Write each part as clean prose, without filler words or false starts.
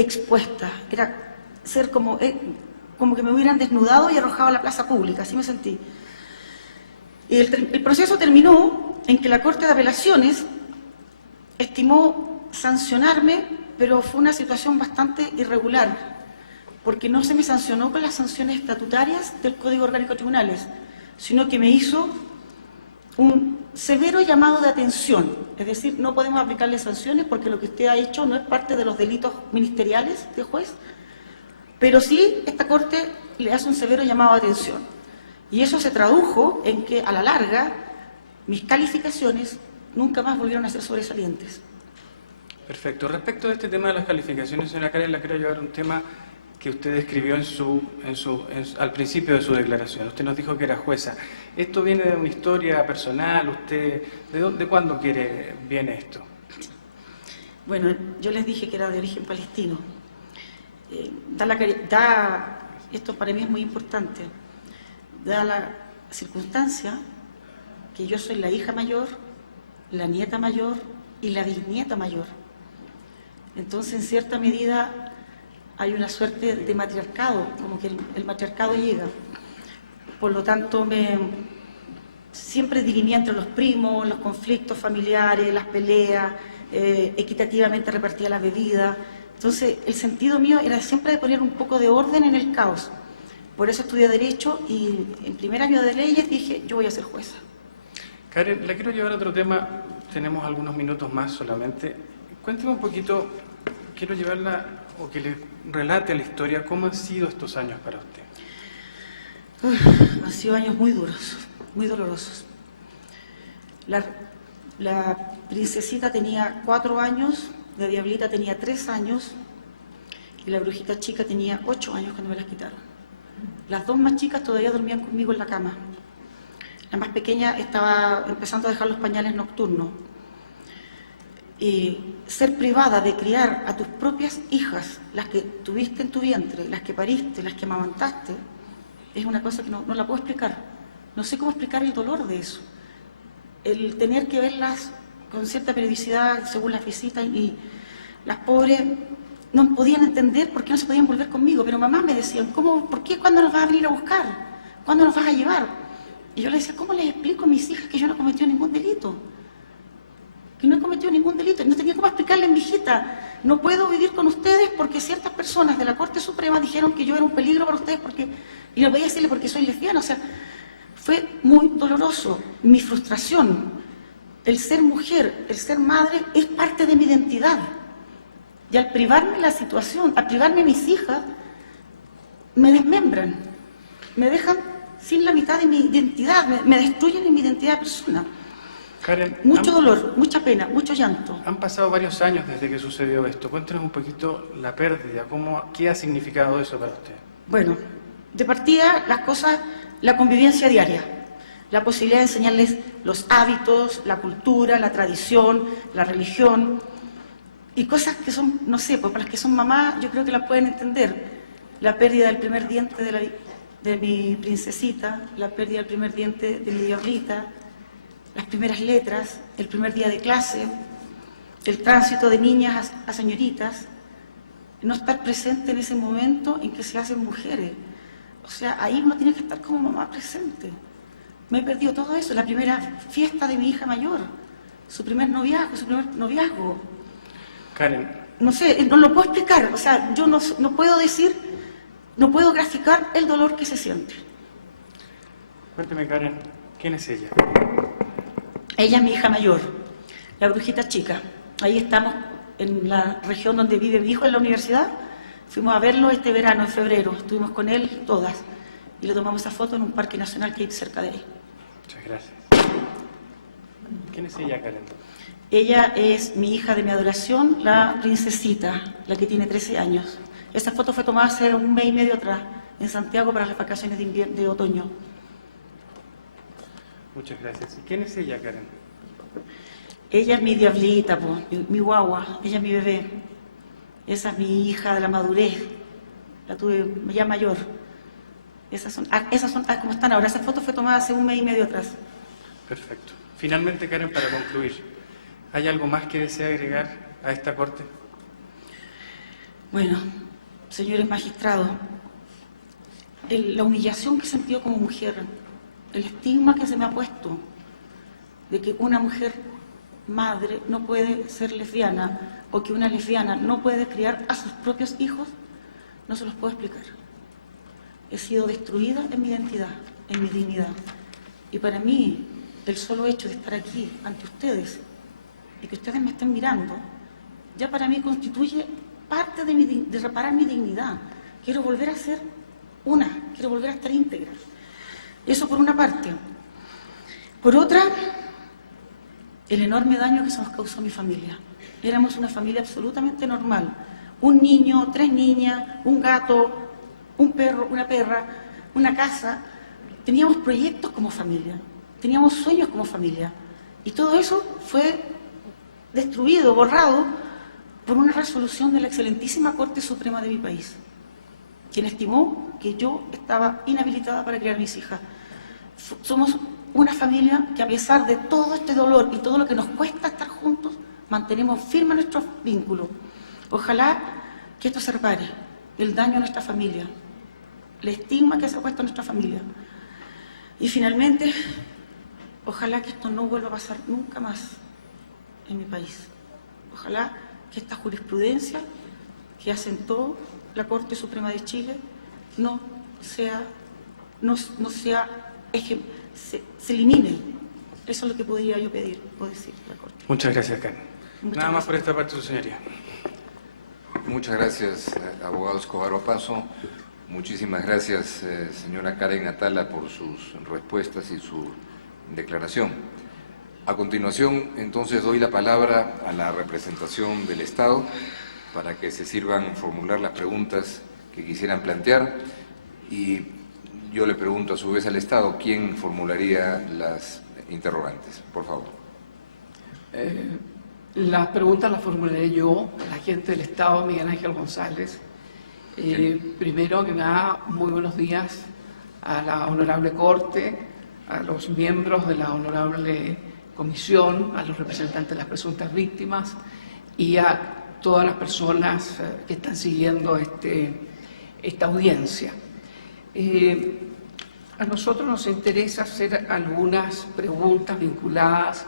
expuesta, era ser como que me hubieran desnudado y arrojado a la plaza pública, así me sentí. El proceso terminó en que la Corte de Apelaciones estimó sancionarme, pero fue una situación bastante irregular, porque no se me sancionó con las sanciones estatutarias del Código Orgánico de Tribunales, sino que me hizo un severo llamado de atención, es decir, no podemos aplicarle sanciones porque lo que usted ha hecho no es parte de los delitos ministeriales de juez, pero sí esta Corte le hace un severo llamado de atención. Y eso se tradujo en que, a la larga, mis calificaciones nunca más volvieron a ser sobresalientes. Perfecto. Respecto de este tema de las calificaciones, señora Karen, la quiero llevar a un tema que usted describió al principio de su declaración. Usted nos dijo que era jueza. ¿Esto viene de una historia personal? ¿Usted de cuándo viene esto? Bueno, yo les dije que era de origen palestino. Esto para mí es muy importante. Da la circunstancia que yo soy la hija mayor, la nieta mayor y la bisnieta mayor. Entonces, en cierta medida, hay una suerte de matriarcado, como que el matriarcado llega. Por lo tanto, siempre dirimía entre los primos, los conflictos familiares, las peleas, equitativamente repartía las bebidas. Entonces, el sentido mío era siempre de poner un poco de orden en el caos. Por eso estudié Derecho y en primer año de Leyes dije, yo voy a ser jueza. Karen, la quiero llevar a otro tema. Tenemos algunos minutos más solamente. Cuénteme un poquito, quiero llevarla o que le relate la historia, ¿cómo han sido estos años para usted? Han sido años muy duros, muy dolorosos. La princesita tenía 4 años, la diablita tenía 3 años y la brujita chica tenía 8 años cuando me las quitaron. Las 2 más chicas todavía dormían conmigo en la cama. La más pequeña estaba empezando a dejar los pañales nocturnos. Y ser privada de criar a tus propias hijas, las que tuviste en tu vientre, las que pariste, las que amamantaste, es una cosa que no la puedo explicar. No sé cómo explicar el dolor de eso. El tener que verlas con cierta periodicidad según las visitas y las pobres no podían entender por qué no se podían volver conmigo, pero mamá me decían, ¿por qué? ¿Cuándo nos vas a venir a buscar? ¿Cuándo nos vas a llevar? Y yo le decía, ¿cómo les explico a mis hijas que yo no he cometido ningún delito? Que no he cometido ningún delito. No tenía cómo explicarle a mi hijita, no puedo vivir con ustedes porque ciertas personas de la Corte Suprema dijeron que yo era un peligro para ustedes y no podía decirle porque soy lesbiana. O sea, fue muy doloroso. Mi frustración, el ser mujer, el ser madre, es parte de mi identidad. Y al privarme la situación, al privarme mis hijas, me desmembran, me dejan sin la mitad de mi identidad, me destruyen en mi identidad de persona. Karen, mucho dolor, mucha pena, mucho llanto. Han pasado varios años desde que sucedió esto. Cuéntenos un poquito la pérdida, ¿qué ha significado eso para usted? Bueno, de partida las cosas, la convivencia diaria, la posibilidad de enseñarles los hábitos, la cultura, la tradición, la religión, y cosas que son, no sé, pues para las que son mamás yo creo que las pueden entender. La pérdida del primer diente de mi princesita, la pérdida del primer diente de mi diablita, las primeras letras, el primer día de clase, el tránsito de niñas a señoritas, no estar presente en ese momento en que se hacen mujeres. O sea, ahí uno tiene que estar como mamá presente. Me he perdido todo eso, la primera fiesta de mi hija mayor, su primer noviazgo. Karen. No sé, no lo puedo explicar, o sea, yo no puedo decir, no puedo graficar el dolor que se siente. Cuénteme, Karen, ¿quién es ella? Ella es mi hija mayor, la brujita chica. Ahí estamos en la región donde vive mi hijo en la universidad. Fuimos a verlo este verano, en febrero, estuvimos con él todas y le tomamos esa foto en un parque nacional que hay cerca de él. Muchas gracias. ¿Quién es ella, Karen? Ella es mi hija de mi adoración, la princesita, la que tiene 13 años. Esta foto fue tomada hace 1 mes y medio atrás, en Santiago para las vacaciones de otoño. Muchas gracias. ¿Y quién es ella, Karen? Ella es mi diablita, mi guagua, ella es mi bebé. Esa es mi hija de la madurez, la tuve ya mayor. Esas son como están ahora. Esa foto fue tomada hace 1 mes y medio atrás. Perfecto. Finalmente, Karen, para concluir, ¿hay algo más que desea agregar a esta corte? Bueno, señores magistrados, la humillación que he sentido como mujer, el estigma que se me ha puesto de que una mujer madre no puede ser lesbiana o que una lesbiana no puede criar a sus propios hijos, no se los puedo explicar. He sido destruida en mi identidad, en mi dignidad. Y para mí, el solo hecho de estar aquí ante ustedes y que ustedes me estén mirando, ya para mí constituye parte de reparar mi dignidad. Quiero volver a ser quiero volver a estar íntegra. Eso por una parte. Por otra, el enorme daño que se nos causó a mi familia. Éramos una familia absolutamente normal. Un niño, 3 niñas, un gato, un perro, una perra, una casa. Teníamos proyectos como familia, teníamos sueños como familia. Y todo eso fue destruido, borrado, por una resolución de la excelentísima Corte Suprema de mi país, quien estimó que yo estaba inhabilitada para criar a mis hijas. Somos una familia que, a pesar de todo este dolor y todo lo que nos cuesta estar juntos, mantenemos firmes nuestros vínculos. Ojalá que esto se repare, el daño a nuestra familia, el estigma que se ha puesto a nuestra familia. Y finalmente, ojalá que esto no vuelva a pasar nunca más en mi país. Ojalá que esta jurisprudencia que asentó la Corte Suprema de Chile se elimine. Eso es lo que podría yo pedir o decir a la Corte. Muchas gracias, Karen. Nada más por esta parte, su señoría. Muchas gracias, abogado Escobar Opaso. Muchísimas gracias, señora Karen Atala, por sus respuestas y su declaración. A continuación, entonces, doy la palabra a la representación del Estado para que se sirvan formular las preguntas que quisieran plantear, y yo le pregunto a su vez al Estado quién formularía las interrogantes. Por favor. Las preguntas las formularé yo, el agente del Estado, Miguel Ángel González. Primero que nada, muy buenos días a la Honorable Corte, a los miembros de la Honorable Comisión, a los representantes de las presuntas víctimas y a todas las personas que están siguiendo esta audiencia. A nosotros nos interesa hacer algunas preguntas vinculadas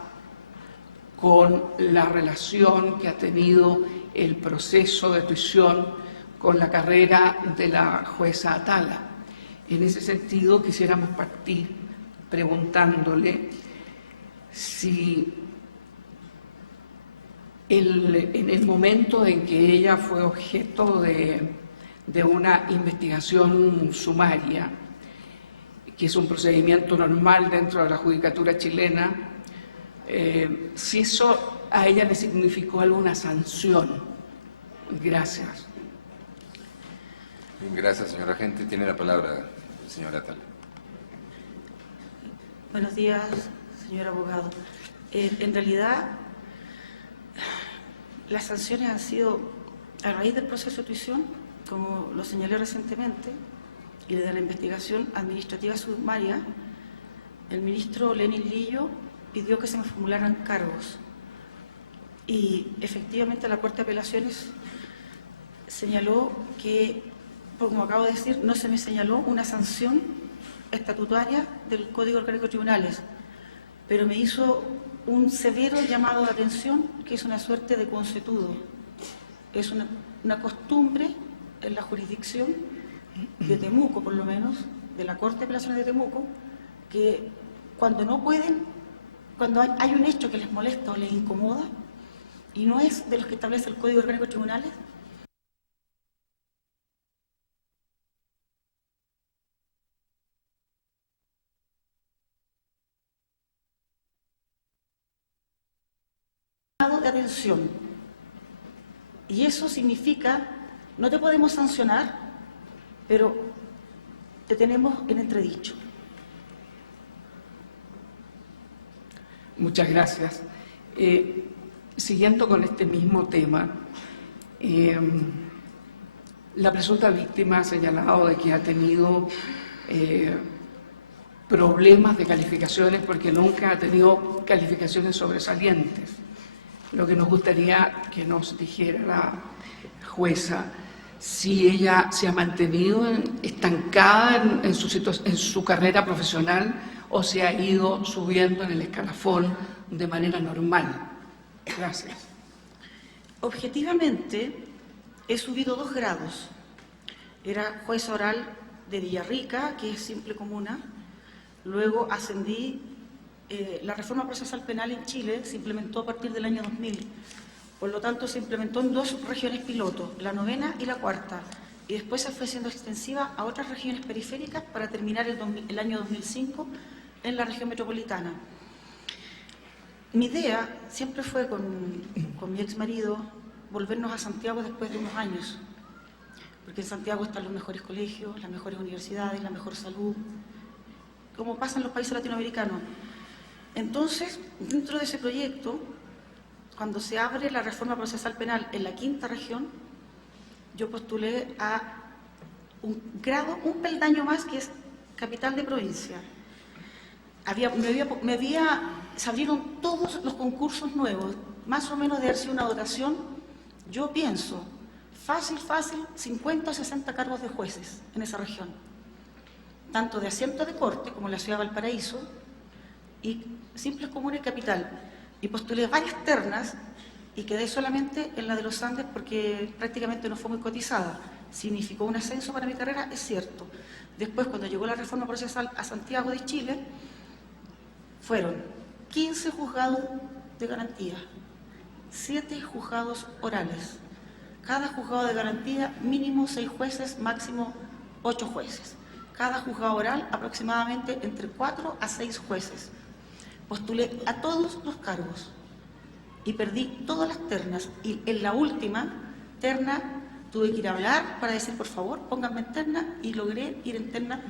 con la relación que ha tenido el proceso de tuición con la carrera de la jueza Atala. En ese sentido, quisiéramos partir preguntándole si en el momento en que ella fue objeto de una investigación sumaria, que es un procedimiento normal dentro de la judicatura chilena, si eso a ella le significó alguna sanción. Gracias. Bien, gracias, señora agente. Tiene la palabra el señor Atala. Buenos días, señor abogado. En realidad, las sanciones han sido a raíz del proceso de tuición, como lo señalé recientemente, y de la investigación administrativa sumaria. El ministro Lenín Lillo pidió que se me formularan cargos y efectivamente la Corte de Apelaciones señaló que, como acabo de decir, no se me señaló una sanción estatutaria del Código Orgánico de Tribunales, pero me hizo un severo llamado de atención, que es una suerte de consuetudo. Es una costumbre en la jurisdicción de Temuco, por lo menos, de la Corte de Apelaciones de Temuco, que cuando no pueden, cuando hay un hecho que les molesta o les incomoda, y no es de los que establece el Código Orgánico de Tribunales, de atención. Y eso significa, no te podemos sancionar, pero te tenemos en entredicho. Muchas gracias. Siguiendo con este mismo tema, la presunta víctima ha señalado de que ha tenido problemas de calificaciones porque nunca ha tenido calificaciones sobresalientes. Lo que nos gustaría que nos dijera la jueza, si ella se ha mantenido estancada en su carrera profesional o si ha ido subiendo en el escalafón de manera normal. Gracias. Objetivamente, he subido 2 grados. Era jueza oral de Villarrica, que es simple comuna. Luego ascendí. La reforma procesal penal en Chile se implementó a partir del año 2000. Por lo tanto, se implementó en 2 regiones piloto, la 9ª y la 4ª. Y después se fue siendo extensiva a otras regiones periféricas para terminar el año 2005 en la región metropolitana. Mi idea siempre fue con mi ex marido volvernos a Santiago después de unos años, porque en Santiago están los mejores colegios, las mejores universidades, la mejor salud, como pasa en los países latinoamericanos. Entonces, dentro de ese proyecto, cuando se abre la reforma procesal penal en la 5ª región, yo postulé a un grado, un peldaño más, que es capital de provincia. Se abrieron todos los concursos nuevos, más o menos de haber sido una dotación, yo pienso, fácil, 50 o 60 cargos de jueces en esa región, tanto de asiento de corte como en la ciudad de Valparaíso, y simples comunas y capital. Y postulé varias ternas y quedé solamente en la de los Andes porque prácticamente no fue muy cotizada. Significó un ascenso para mi carrera, es cierto. Después, cuando llegó la reforma procesal a Santiago de Chile, fueron 15 juzgados de garantía, 7 juzgados orales. Cada juzgado de garantía, mínimo 6 jueces, máximo 8 jueces. Cada juzgado oral, aproximadamente entre 4 a 6 jueces. Postulé a todos los cargos y perdí todas las ternas. Y en la última terna tuve que ir a hablar para decir, por favor, pónganme en terna, y logré ir en terna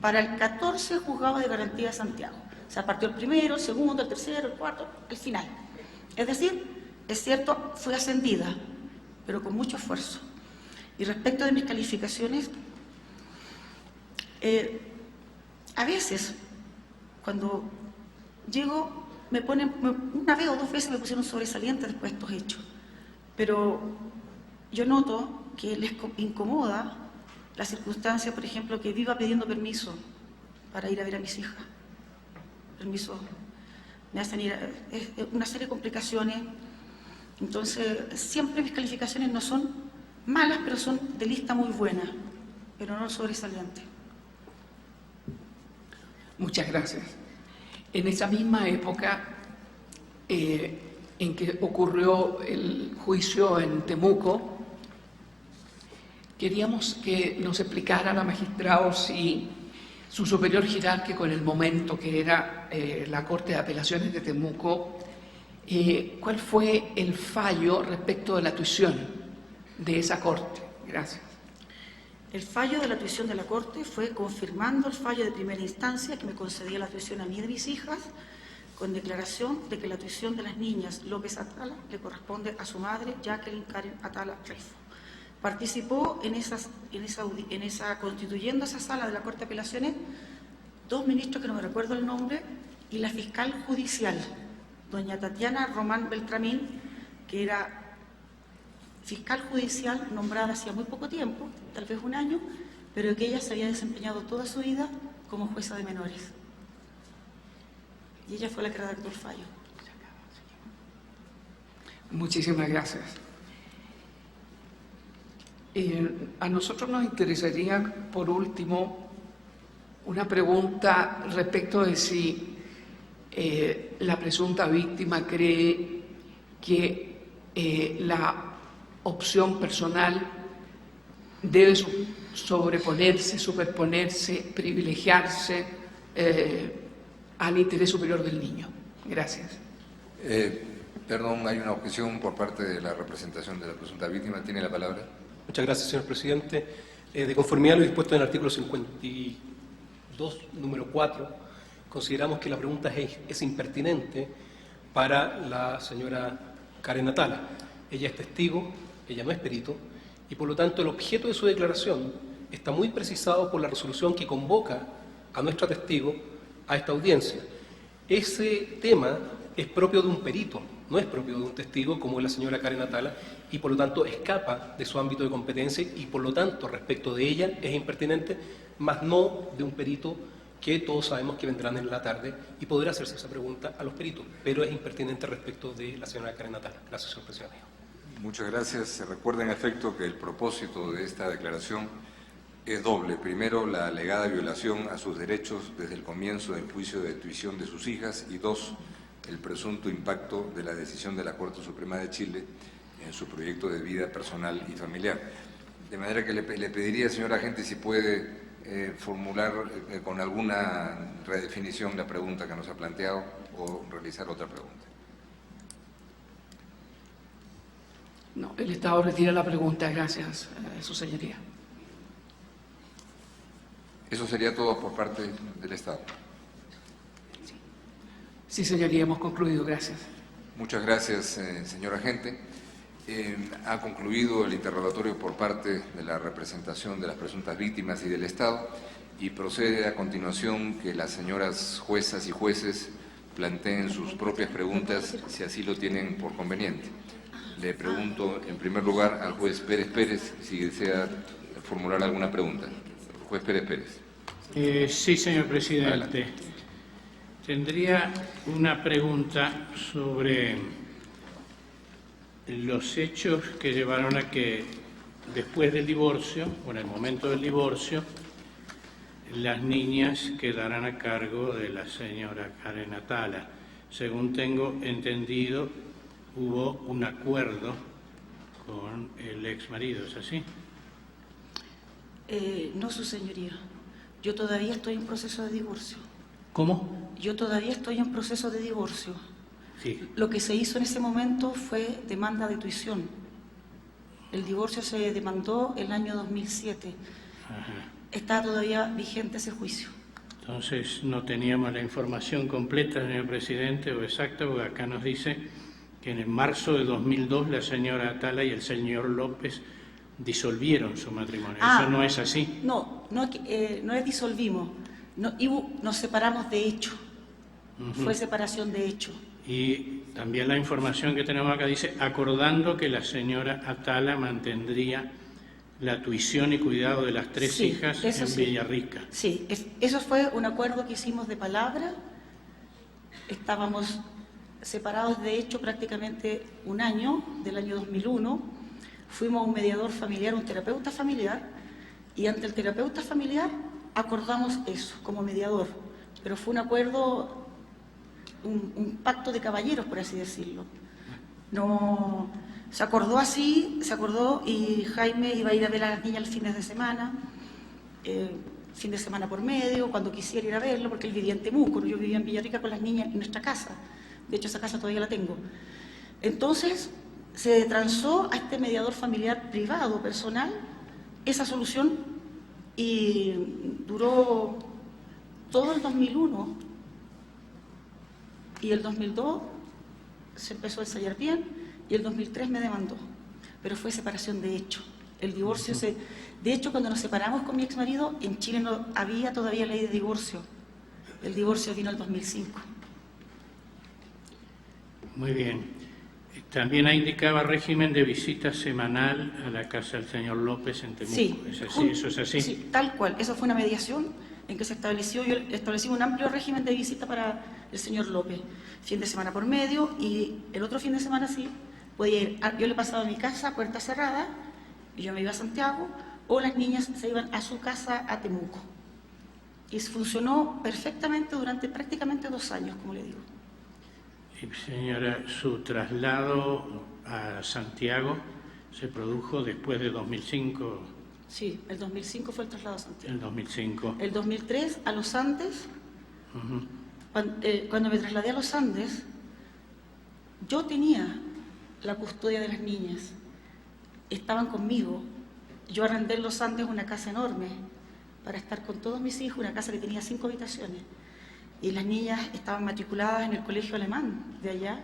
para el 14 juzgado de garantía de Santiago. O sea, partió el primero, el segundo, el tercero, el cuarto, el final. Es decir, es cierto, fui ascendida, pero con mucho esfuerzo. Y respecto de mis calificaciones, a veces, cuando llego, una vez o 2 veces me pusieron sobresaliente después de estos hechos, pero yo noto que les incomoda la circunstancia, por ejemplo, que viva pidiendo permiso para ir a ver a mis hijas. Permiso, me hacen ir una serie de complicaciones. Entonces, siempre mis calificaciones no son malas, pero son de lista muy buena, pero no sobresaliente. Muchas gracias. En esa misma época en que ocurrió el juicio en Temuco, queríamos que nos explicara la magistrada si su superior jerárquico en el momento, que era la Corte de Apelaciones de Temuco, ¿cuál fue el fallo respecto de la tuición de esa Corte? Gracias. El fallo de la tuición de la Corte fue confirmando el fallo de primera instancia que me concedía la tuición a mí y de mis hijas, con declaración de que la tuición de las niñas López Atala le corresponde a su madre, Jacqueline Karen Atala Refo. Participó constituyendo esa sala de la Corte de Apelaciones 2 ministros que no me recuerdo el nombre, y la fiscal judicial, doña Tatiana Román Beltramín, que era fiscal judicial nombrada hacía muy poco tiempo, tal vez 1 año, pero que ella se había desempeñado toda su vida como jueza de menores. Y ella fue la que redactó el fallo. Muchísimas gracias. A nosotros nos interesaría, por último, una pregunta respecto de si la presunta víctima cree que la opción personal debe sobreponerse, superponerse, privilegiarse al interés superior del niño. Gracias. Perdón, hay una objeción por parte de la representación de la presunta víctima. ¿Tiene la palabra? Muchas gracias, señor presidente. De conformidad a lo dispuesto en el artículo 52, número 4, consideramos que la pregunta es impertinente para la señora Karen Atala. Ella es testigo, ella no es perito, y por lo tanto el objeto de su declaración está muy precisado por la resolución que convoca a nuestra testigo a esta audiencia. Ese tema es propio de un perito, no es propio de un testigo como es la señora Karen Atala, y por lo tanto escapa de su ámbito de competencia y por lo tanto respecto de ella es impertinente, más no de un perito que todos sabemos que vendrán en la tarde y podrá hacerse esa pregunta a los peritos, pero es impertinente respecto de la señora Karen Atala. Gracias, señor presidente. Muchas gracias. Se recuerda en efecto que el propósito de esta declaración es doble. Primero, la alegada violación a sus derechos desde el comienzo del juicio de tuición de sus hijas y dos, el presunto impacto de la decisión de la Corte Suprema de Chile en su proyecto de vida personal y familiar. De manera que le pediría, señor agente, si puede formular con alguna redefinición la pregunta que nos ha planteado o realizar otra pregunta. No, el Estado retira la pregunta, gracias, su señoría. Eso sería todo por parte del Estado. Sí, señoría, hemos concluido, gracias. Muchas gracias, señor agente. Ha concluido el interrogatorio por parte de la representación de las presuntas víctimas y del Estado y procede a continuación que las señoras juezas y jueces planteen sus propias preguntas si así lo tienen por conveniente. Le pregunto en primer lugar al juez Pérez Pérez si desea formular alguna pregunta. Juez Pérez Pérez. Sí, señor presidente. Adelante. Tendría una pregunta sobre los hechos que llevaron a que después del divorcio, o en el momento del divorcio, las niñas quedaran a cargo de la señora Karen Atala. Según tengo entendido, hubo un acuerdo con el ex marido, ¿es así? No, su señoría. Yo todavía estoy en proceso de divorcio. ¿Cómo? Yo todavía estoy en proceso de divorcio. Sí. Lo que se hizo en ese momento fue demanda de tuición. El divorcio se demandó el año 2007. Ajá. Está todavía vigente ese juicio. Entonces no teníamos la información completa, señor presidente, o exacta, porque acá nos dice que en marzo de 2002 la señora Atala y el señor López disolvieron su matrimonio. ¿Eso no es así? No es disolvimos. Nos separamos de hecho. Fue separación de hecho. Y también la información que tenemos acá dice, acordando que la señora Atala mantendría la tuición y cuidado de las tres hijas en sí. Villarrica. Sí, eso fue un acuerdo que hicimos de palabra. Estábamos separados de hecho prácticamente un año, del año 2001. Fuimos a un mediador familiar, un terapeuta familiar, y ante el terapeuta familiar acordamos eso como mediador. Pero fue un acuerdo, un pacto de caballeros, por así decirlo. No, se acordó así, y Jaime iba a ir a ver a las niñas los fines de semana, fin de semana por medio, cuando quisiera ir a verlo, porque él vivía en Temuco, yo vivía en Villarrica con las niñas en nuestra casa. De hecho, esa casa todavía la tengo. Entonces, se transó a este mediador familiar privado, personal, esa solución y duró todo el 2001 y el 2002 se empezó a ensayar bien y el 2003 me demandó, pero fue separación de hecho. El divorcio de hecho, cuando nos separamos con mi exmarido, en Chile no había todavía ley de divorcio. El divorcio vino en el 2005. Muy bien. También indicaba régimen de visita semanal a la casa del señor López en Temuco. Sí, ¿Es así? ¿Eso es así? Sí, tal cual. Eso fue una mediación en que se estableció, yo establecí un amplio régimen de visita para el señor López. Fin de semana por medio y el otro fin de semana sí podía ir. Yo le pasaba a mi casa, puerta cerrada, y yo me iba a Santiago, o las niñas se iban a su casa a Temuco. Y funcionó perfectamente durante prácticamente 2 años, como le digo. Señora, su traslado a Santiago se produjo después de 2005. Sí, el 2005 fue el traslado a Santiago. El 2005. El 2003 a los Andes. Cuando me trasladé a los Andes, yo tenía la custodia de las niñas. Estaban conmigo. Yo arrendé en los Andes una casa enorme para estar con todos mis hijos, una casa que tenía 5 habitaciones. Y las niñas estaban matriculadas en el colegio alemán de allá,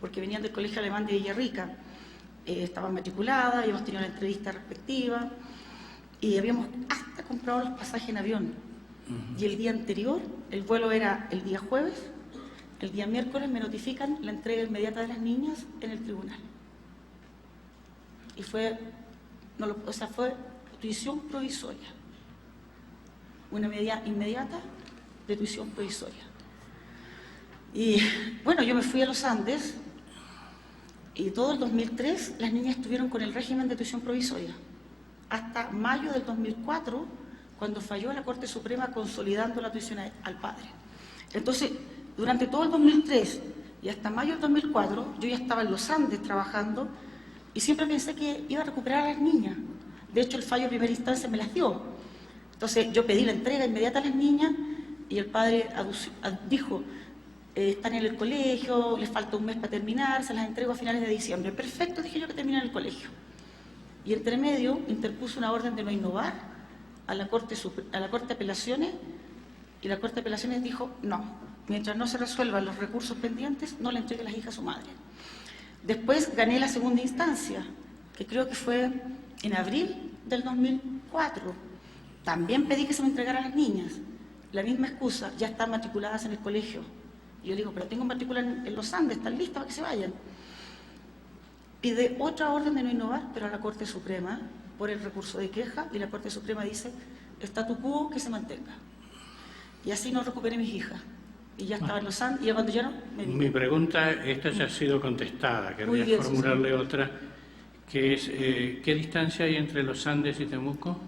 porque venían del colegio alemán de Villarrica. Estaban matriculadas, habíamos tenido la entrevista respectiva y habíamos hasta comprado los pasajes en avión. Y el día anterior, el vuelo era el día jueves, el día miércoles me notifican la entrega inmediata de las niñas en el tribunal. y fue, fue tuición provisoria, una medida inmediata de tuición provisoria. Y bueno, yo me fui a los Andes y todo el 2003 las niñas estuvieron con el régimen de tuición provisoria, hasta mayo del 2004, cuando falló la Corte Suprema consolidando la tuición al padre. Entonces, durante todo el 2003 y hasta mayo del 2004, yo ya estaba en los Andes trabajando y siempre pensé que iba a recuperar a las niñas. De hecho, el fallo de primera instancia me las dio. Entonces, yo pedí la entrega inmediata a las niñas y el padre dijo, están en el colegio, les falta un mes para terminar, se las entrego a finales de diciembre. Perfecto, dije yo, que terminan el colegio. Y entre medio interpuso una orden de no innovar a la Corte de Apelaciones, y la Corte de Apelaciones dijo no, mientras no se resuelvan los recursos pendientes, no le entregue las hijas a su madre. Después gané la segunda instancia, que creo que fue en abril del 2004. También pedí que se me entregara a las niñas. La misma excusa, ya están matriculadas en el colegio. Y yo digo, pero tengo matrícula en los Andes, están listas para que se vayan. Pide otra orden de no innovar, pero a la Corte Suprema, por el recurso de queja, y la Corte Suprema dice, statu quo, que se mantenga. Y así no recuperé mis hijas. Y ya estaba en los Andes, y ya cuando llegaron, me vine. Mi pregunta, esta ya ha sido contestada, querría bien, formularle sí. otra, que es, ¿qué distancia hay entre los Andes y Temuco?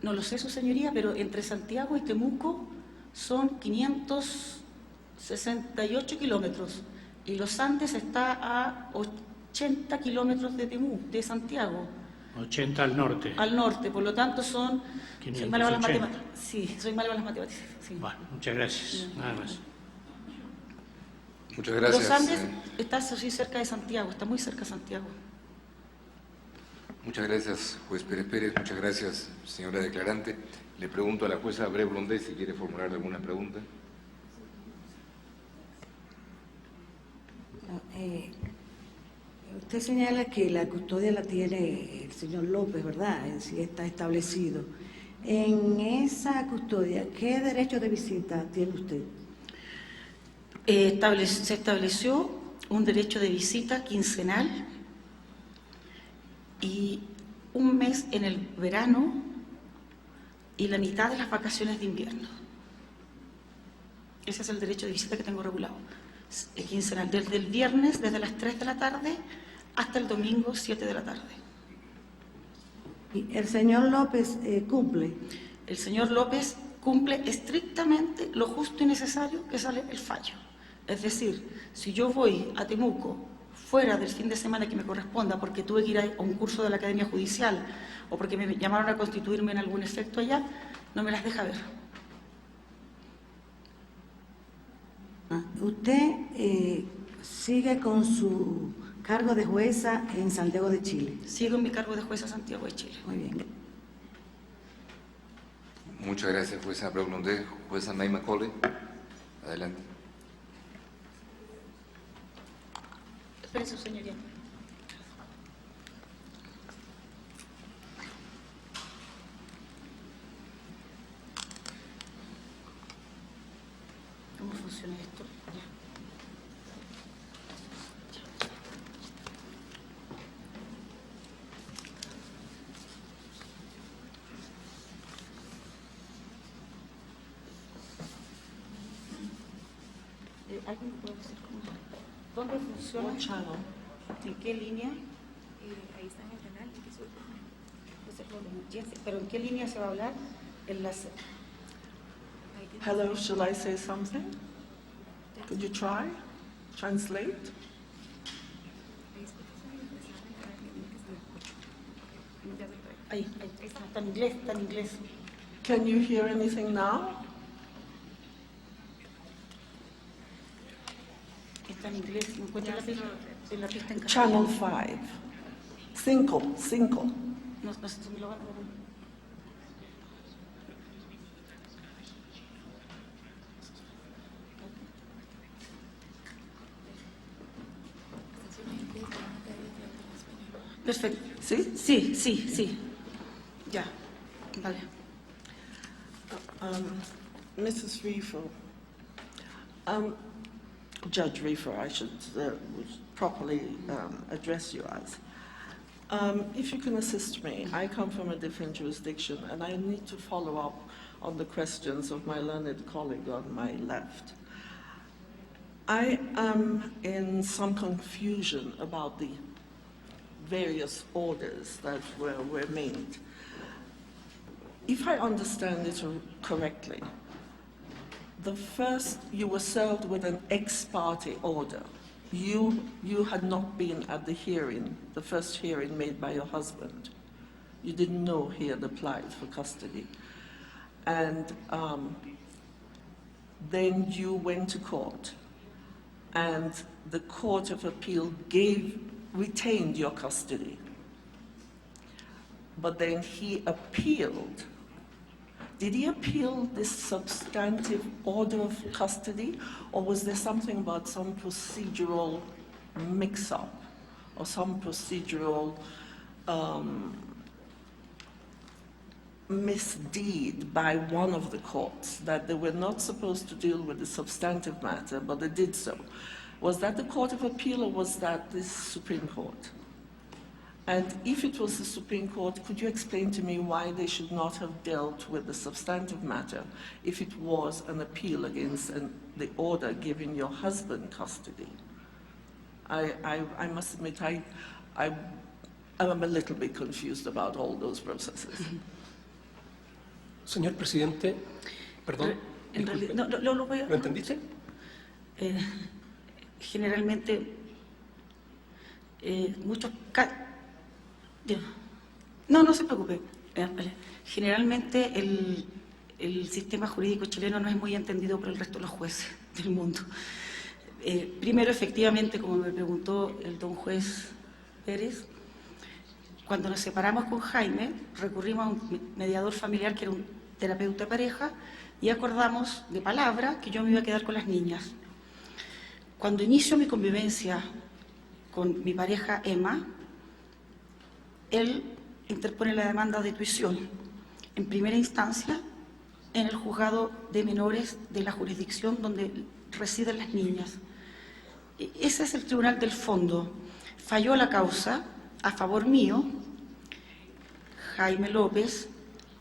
No lo sé, su señoría, pero entre Santiago y Temuco son 568 kilómetros. Y los Andes está a 80 kilómetros de Santiago. 80 al norte. Al norte, por lo tanto son... Soy mala para las 580. matemáticas. Sí, soy mala para las matemáticas. Sí. Bueno, muchas gracias. Nada más. Muchas gracias. Los Andes está así cerca de Santiago, está muy cerca de Santiago. Muchas gracias, juez Pérez Pérez. Muchas gracias, señora declarante. Le pregunto a la jueza Bre Blondet si quiere formular alguna pregunta. Usted señala que la custodia la tiene el señor López, ¿verdad? Si está establecido. En esa custodia, ¿qué derecho de visita tiene usted? Se estableció un derecho de visita quincenal y un mes en el verano y la mitad de las vacaciones de invierno. Ese es el derecho de visita que tengo regulado. Quincenal, desde el viernes, desde las 3 de la tarde hasta el domingo, 7 de la tarde. ¿Y el señor López cumple? El señor López cumple estrictamente lo justo y necesario que sale el fallo. Es decir, si yo voy a Temuco fuera del fin de semana que me corresponda porque tuve que ir a un curso de la Academia Judicial o porque me llamaron a constituirme en algún efecto allá, no me las deja ver. Usted sigue con su cargo de jueza en Santiago de Chile. Sigo en mi cargo de jueza Santiago de Chile. Muy bien. Muchas gracias, jueza Bre Blondet. Jueza Naima Cole, adelante. Espere, su señoría. ¿Cómo funciona esto? Ya. ¿Alguien puede decir cómo? ¿Dónde funciona? ¿En qué línea? Ahí está en el canal. Ese es el problema. ¿Pero en qué línea se va a hablar? Enlace. Hello, shall I say something? Could you try? Translate? Ahí, está en inglés, está en inglés. Can you hear anything now? Está en inglés, ¿me encuentra en la pista en Channel castellano? 5. Cinco. No sé si me lo van a dar. Perfecto. ¿Sí? Sí. Ya, vale. Mrs. Reefer, Judge Reefer, I should properly address you as. If you can assist me, I come from a different jurisdiction and I need to follow up on the questions of my learned colleague on my left. I am in some confusion about the various orders that were made. If I understand it correctly, the first, you were served with an ex parte order. You had not been at the hearing, the first hearing made by your husband. You didn't know he had applied for custody. And then you went to court, and the Court of Appeal retained your custody. But then he appealed. Did he appeal this substantive order of custody, or was there something about some procedural mix-up or some procedural misdeed by one of the courts that they were not supposed to deal with the substantive matter, but they did so? Was that the Court of Appeal or was that the Supreme Court? And if it was the Supreme Court, could you explain to me why they should not have dealt with the substantive matter if it was an appeal against the order giving your husband custody? I must admit, I'm a little bit confused about all those processes. Señor presidente, perdón. En disculpe. realidad, ¿lo voy a... ¿Lo entendiste? Generalmente, muchos... No se preocupe. Generalmente el sistema jurídico chileno no es muy entendido por el resto de los jueces del mundo. Primero, efectivamente, como me preguntó el don juez Pérez, cuando nos separamos con Jaime, recurrimos a un mediador familiar que era un terapeuta de pareja y acordamos de palabra que yo me iba a quedar con las niñas. Cuando inicio mi convivencia con mi pareja Emma, él interpone la demanda de tuición en primera instancia en el juzgado de menores de la jurisdicción donde residen las niñas. Ese es el tribunal del fondo. Falló la causa a favor mío. Jaime López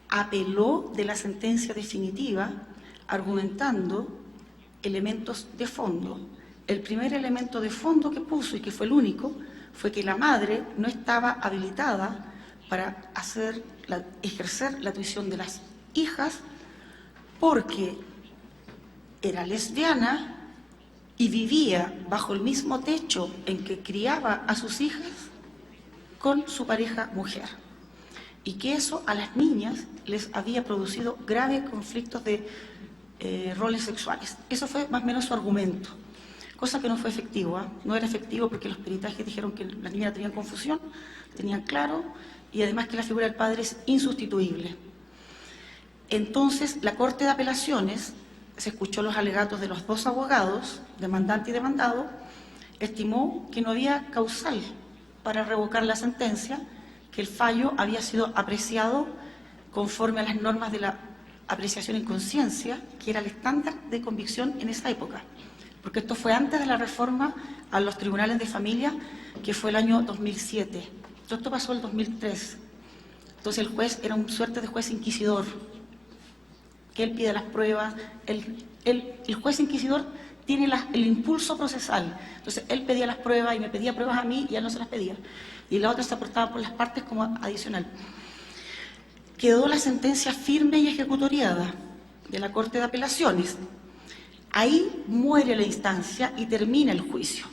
apeló de la sentencia definitiva argumentando elementos de fondo. El primer elemento de fondo que puso, y que fue el único, fue que la madre no estaba habilitada para ejercer la tuición de las hijas porque era lesbiana y vivía bajo el mismo techo en que criaba a sus hijas con su pareja mujer. Y que eso a las niñas les había producido graves conflictos de roles sexuales. Eso fue más o menos su argumento. Cosa que no fue efectivo, no era efectivo porque los peritajes dijeron que las niñas tenían confusión, tenían claro, y además que la figura del padre es insustituible. Entonces, la Corte de Apelaciones, se escuchó los alegatos de los dos abogados, demandante y demandado, estimó que no había causal para revocar la sentencia, que el fallo había sido apreciado conforme a las normas de la apreciación en conciencia, que era el estándar de convicción en esa época. Porque esto fue antes de la reforma a los tribunales de familia, que fue el año 2007. Todo esto pasó el 2003. Entonces el juez era una suerte de juez inquisidor, que él pide las pruebas. El juez inquisidor tiene el impulso procesal. Entonces él pedía las pruebas y me pedía pruebas a mí y él no se las pedía. Y la otra se aportaba por las partes como adicional. Quedó la sentencia firme y ejecutoriada de la Corte de Apelaciones. Ahí muere la instancia y termina el juicio.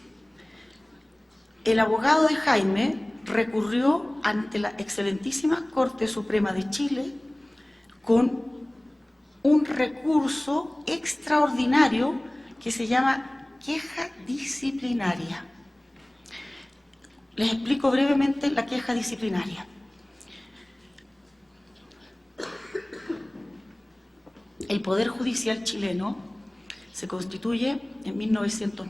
El abogado de Jaime recurrió ante la excelentísima Corte Suprema de Chile con un recurso extraordinario que se llama queja disciplinaria. Les explico brevemente la queja disciplinaria. El Poder Judicial chileno se constituye en 1900.